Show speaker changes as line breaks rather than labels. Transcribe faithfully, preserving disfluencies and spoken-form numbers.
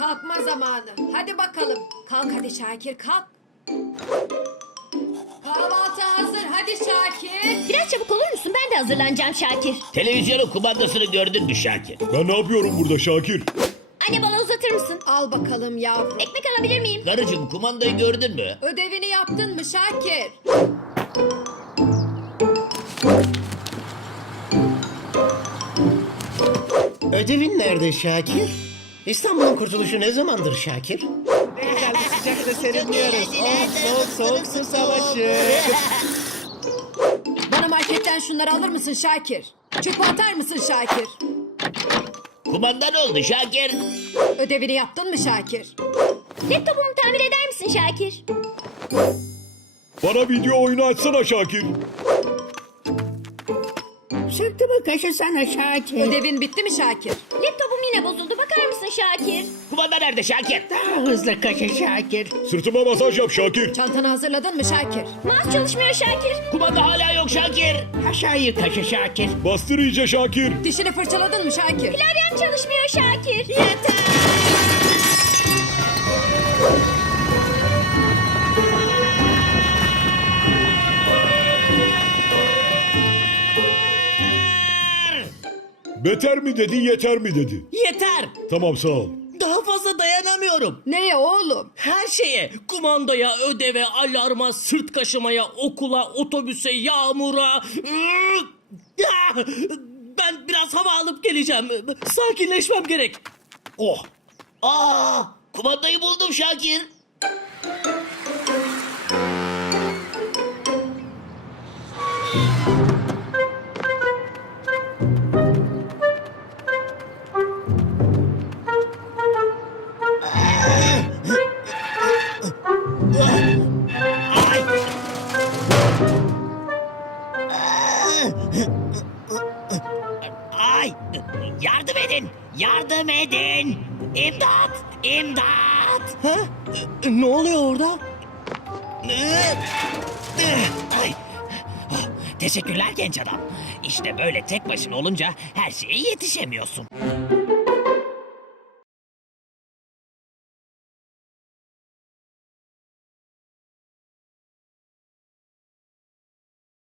Kalkma zamanı. Hadi bakalım. Kalk hadi Şakir, kalk. Kahvaltı hazır. Hadi Şakir.
Biraz çabuk olur musun? Ben de hazırlanacağım Şakir.
Televizyonun kumandasını gördün mü Şakir?
Ben ne yapıyorum burada Şakir?
Anne bana uzatır mısın?
Al bakalım yavrum.
Ekmek alabilir miyim?
Karıcığım kumandayı gördün mü?
Ödevini yaptın mı Şakir?
Ödevin nerede Şakir? İstanbul'un kurtuluşu ne zamandır Şakir?
Ne güzel bir sıcakta serinliyoruz. Oh, soğuk soğuk su savaşı.
Bana marketten şunları alır mısın Şakir? Çöpe atar mısın Şakir?
Kumanda ne oldu Şakir?
Ödevini yaptın mı Şakir?
Laptopumu tamir eder misin Şakir?
Bana video oyunu açsana Şakir.
Sırtımı kaşısana Şakir.
Ödevin bitti mi Şakir?
Laptopum yine bozuldu. Bakar mısın Şakir?
Kumanda nerede Şakir?
Daha hızlı kaşı Şakir.
Sırtıma masaj yap Şakir.
Çantanı hazırladın mı Şakir?
Mouse çalışmıyor Şakir.
Kumanda hala yok Şakir.
Aşağıyı kaşı Şakir.
Bastır iyice Şakir.
Dişini fırçaladın mı Şakir?
Klavyem çalışmıyor Şakir.
Beter mi dedi yeter mi dedi.
Yeter.
Tamam sağ ol.
Daha fazla dayanamıyorum.
Neye oğlum?
Her şeye, kumandaya, ödeve, alarma, sırt kaşımaya, okula, otobüse, yağmura. Ah! Ben biraz hava alıp geleceğim. Sakinleşmem gerek.
Oh. Aa, kumandayı buldum Şakir. Ay, yardım edin, yardım edin. İmdat, imdat.
Ha? E, Ne oluyor orada?
Ay. Oh, teşekkürler genç adam. İşte böyle tek başına olunca her şeye yetişemiyorsun.